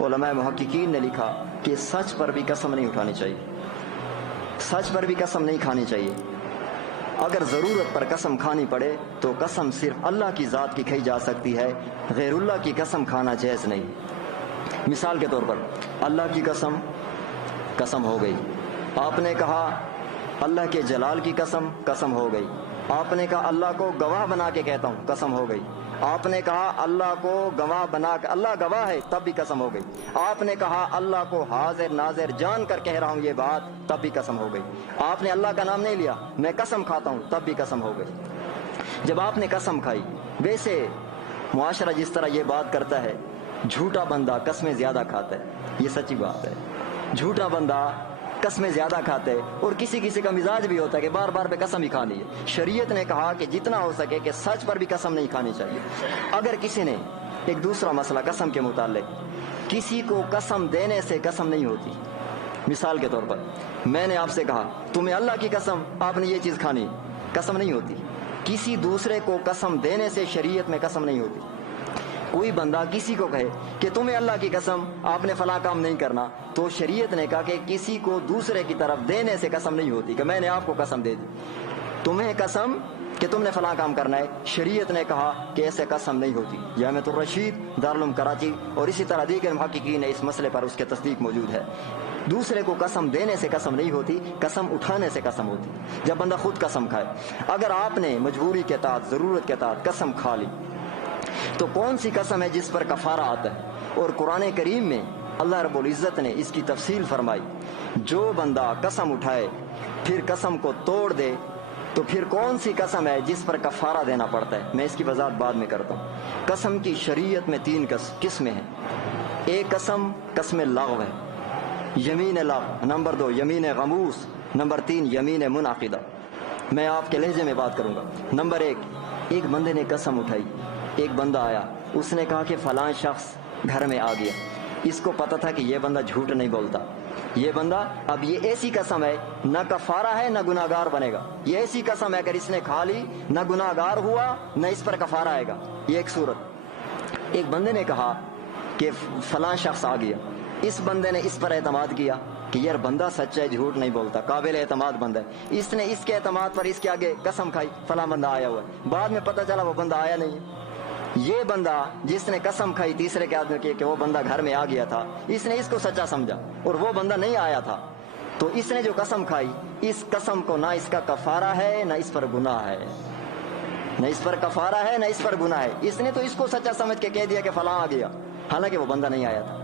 علماء محققین نے لکھا کہ سچ پر بھی قسم نہیں اٹھانی چاہیے، سچ پر بھی قسم نہیں کھانی چاہیے۔ اگر ضرورت پر قسم کھانی پڑے تو قسم صرف اللہ کی ذات کی کھائی جا سکتی ہے، غیر اللہ کی قسم کھانا جائز نہیں۔ مثال کے طور پر اللہ کی قسم ہو گئی، آپ نے کہا اللہ کے جلال کی قسم ہو گئی، آپ نے کہا اللہ کو گواہ بنا کے کہتا ہوں، قسم ہو گئی، آپ نے کہا اللہ کو گواہ بنا کے، اللہ گواہ ہے، تب بھی قسم ہو گئی، آپ نے کہا اللہ کو حاضر ناظر جان کر کہہ رہا ہوں یہ بات، تب بھی قسم ہو گئی، آپ نے اللہ کا نام نہیں لیا، میں قسم کھاتا ہوں، تب بھی قسم ہو گئی۔ جب آپ نے قسم کھائی، ویسے معاشرہ جس طرح یہ بات کرتا ہے جھوٹا بندہ قسمیں زیادہ کھاتا ہے، یہ سچی بات ہے، جھوٹا بندہ قسمیں زیادہ کھاتے، اور کسی کسی کا مزاج بھی ہوتا ہے کہ بار بار پہ قسم ہی کھانی ہے۔ شریعت نے کہا کہ جتنا ہو سکے کہ سچ پر بھی قسم نہیں کھانی چاہیے۔ اگر کسی نے ایک دوسرا مسئلہ قسم کے متعلق، کسی کو قسم دینے سے قسم نہیں ہوتی، مثال کے طور پر میں نے آپ سے کہا تمہیں اللہ کی قسم آپ نے یہ چیز کھانی، قسم نہیں ہوتی۔ کسی دوسرے کو قسم دینے سے شریعت میں قسم نہیں ہوتی۔ کوئی بندہ کسی کو کہے کہ تمہیں اللہ کی قسم آپ نے فلاں کام نہیں کرنا، تو شریعت نے کہا کہ کسی کو دوسرے کی طرف دینے سے قسم نہیں ہوتی کہ میں نے آپ کو قسم دے دی، تمہیں قسم کہ تم نے فلاں کام کرنا ہے، شریعت نے کہا کہ ایسے قسم نہیں ہوتی۔ جامعۃ الرشید دارالعلوم کراچی اور اسی طرح دیگر محققین نے اس مسئلے پر اس کے تصدیق موجود ہے۔ دوسرے کو قسم دینے سے قسم نہیں ہوتی، قسم اٹھانے سے قسم ہوتی۔ جب بندہ خود قسم کھائے، اگر آپ نے مجبوری کے تحت، ضرورت کے تحت قسم کھا لی، تو کون سی قسم ہے جس پر کفارہ آتا ہے؟ اور قرآن کریم میں اللہ رب العزت نے اس کی تفصیل فرمائی، جو بندہ قسم اٹھائے پھر قسم کو توڑ دے تو پھر کون سی قسم ہے جس پر کفارہ دینا پڑتا ہے؟ میں اس کی وضاحت بعد میں کرتا ہوں۔ قسم کی شریعت میں 3 قسمیں ہیں۔ ایک قسم لغو ہے، یمین لغو، نمبر 2 یمین غموس، نمبر 3 یمین منعقدہ۔ میں آپ کے لہجے میں بات کروں گا۔ نمبر 1، ایک بندے نے قسم اٹھائی، ایک بندہ آیا، اس نے کہا کہ فلاں شخص گھر میں آ گیا، اس کو پتہ تھا کہ یہ بندہ جھوٹ نہیں بولتا، یہ بندہ، اب یہ ایسی قسم ہے نہ کفارہ ہے نہ گناہگار بنے گا، یہ ایسی قسم ہے اگر اس نے کھا لی نہ گناہگار ہوا نہ اس پر کفارہ آئے گا، یہ ایک صورت۔ ایک بندے نے کہا کہ فلاں شخص آ گیا، اس بندے نے اس پر اعتماد کیا کہ یار بندہ سچا ہے، جھوٹ نہیں بولتا، قابل اعتماد بندہ ہے، اس نے اس کے اعتماد پر اس کے آگے قسم کھائی فلاں بندہ آیا ہوا ہے، بعد میں پتہ چلا وہ بندہ آیا نہیں ہے۔ یہ بندہ جس نے قسم کھائی تیسرے کے آدمی کی کہ وہ بندہ گھر میں آ گیا تھا، اس نے اس کو سچا سمجھا اور وہ بندہ نہیں آیا تھا، تو اس نے جو قسم کھائی، اس قسم کو نہ اس کا کفارہ ہے نہ اس پر گناہ ہے، نہ اس پر کفارہ ہے نہ اس پر گناہ ہے، اس نے تو اس کو سچا سمجھ کے کہہ دیا کہ فلاں آ گیا، حالانکہ وہ بندہ نہیں آیا تھا۔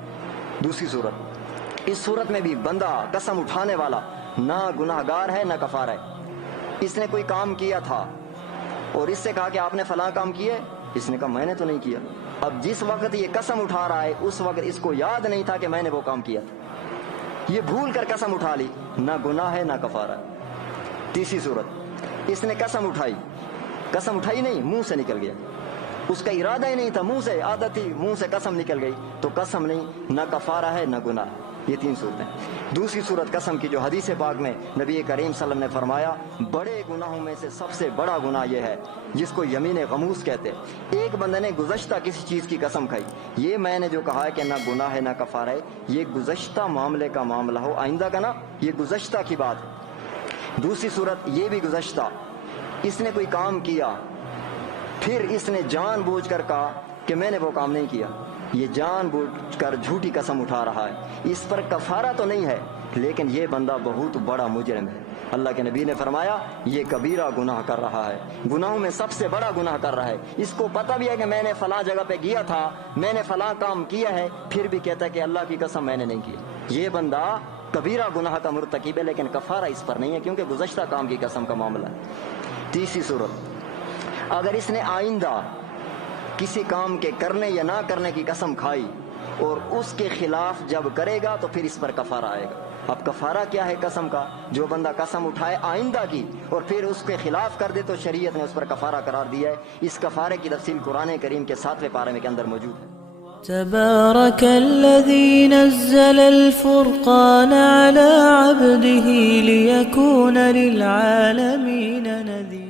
دوسری صورت، اس صورت میں بھی بندہ قسم اٹھانے والا نہ گناہگار ہے نہ کفارہ ہے۔ اس نے کوئی کام کیا تھا اور اس سے کہا کہ آپ نے فلاں کام کیے، اس نے کہا میں نے تو نہیں کیا۔ اب جس وقت یہ قسم اٹھا رہا ہے اس وقت اس کو یاد نہیں تھا کہ میں نے وہ کام کیا تھا، یہ بھول کر قسم اٹھا لی، نہ گناہ ہے نہ کفارہ ہے۔ تیسری صورت، اس نے قسم اٹھائی نہیں، منہ سے نکل گیا، اس کا ارادہ ہی نہیں تھا، منہ سے عادت تھی، منہ سے قسم نکل گئی، تو قسم نہیں، نہ کفارہ ہے نہ گناہ۔ یہ 3 صورتیں۔ دوسری صورت قسم کی جو حدیث پاک میں نبی کریم صلی اللہ علیہ وسلم نے فرمایا بڑے گناہوں میں سے سب سے بڑا گناہ یہ ہے جس کو یمین غموس کہتے ہیں۔ ایک بندے نے گزشتہ کسی چیز کی قسم کھائی، یہ میں نے جو کہا ہے کہ نہ گناہ ہے نہ کفارہ ہے، یہ گزشتہ معاملے کا معاملہ ہو، آئندہ کا نا، یہ گزشتہ کی بات ہے۔ دوسری صورت، یہ بھی گزشتہ، اس نے کوئی کام کیا، پھر اس نے جان بوجھ کر کہا کہ میں نے وہ کام نہیں کیا، یہ جان بوجھ کر جھوٹی قسم اٹھا رہا ہے، اس پر کفارہ تو نہیں ہے لیکن یہ بندہ بہت بڑا مجرم ہے۔ اللہ کے نبی نے فرمایا یہ کبیرہ گناہ کر رہا ہے، گناہوں میں سب سے بڑا گناہ کر رہا ہے، اس کو پتہ بھی ہے کہ میں نے فلاں جگہ پہ گیا تھا، میں نے فلاں کام کیا ہے، پھر بھی کہتا ہے کہ اللہ کی قسم میں نے نہیں کیا۔ یہ بندہ کبیرہ گناہ کا مرتکب ہے لیکن کفارہ اس پر نہیں ہے کیونکہ گزشتہ کام کی قسم کا معاملہ ہے۔ تیسری صورت، اگر اس نے آئندہ کسی کام کے کرنے یا نہ کرنے کی قسم کھائی اور اس کے خلاف جب کرے گا تو پھر اس پر کفارہ آئے گا۔ اب کفارہ کیا ہے قسم کا؟ جو بندہ قسم اٹھائے آئندہ کی اور پھر اس کے خلاف کر دے تو شریعت نے اس پر کفارہ قرار دیا ہے۔ اس کفارے کی تفصیل قرآن کریم کے 7ویں پارے میں کے اندر موجود ہے۔ تبارك الذي نزل الفرقان على عبده ليكون للعالمين نذيرا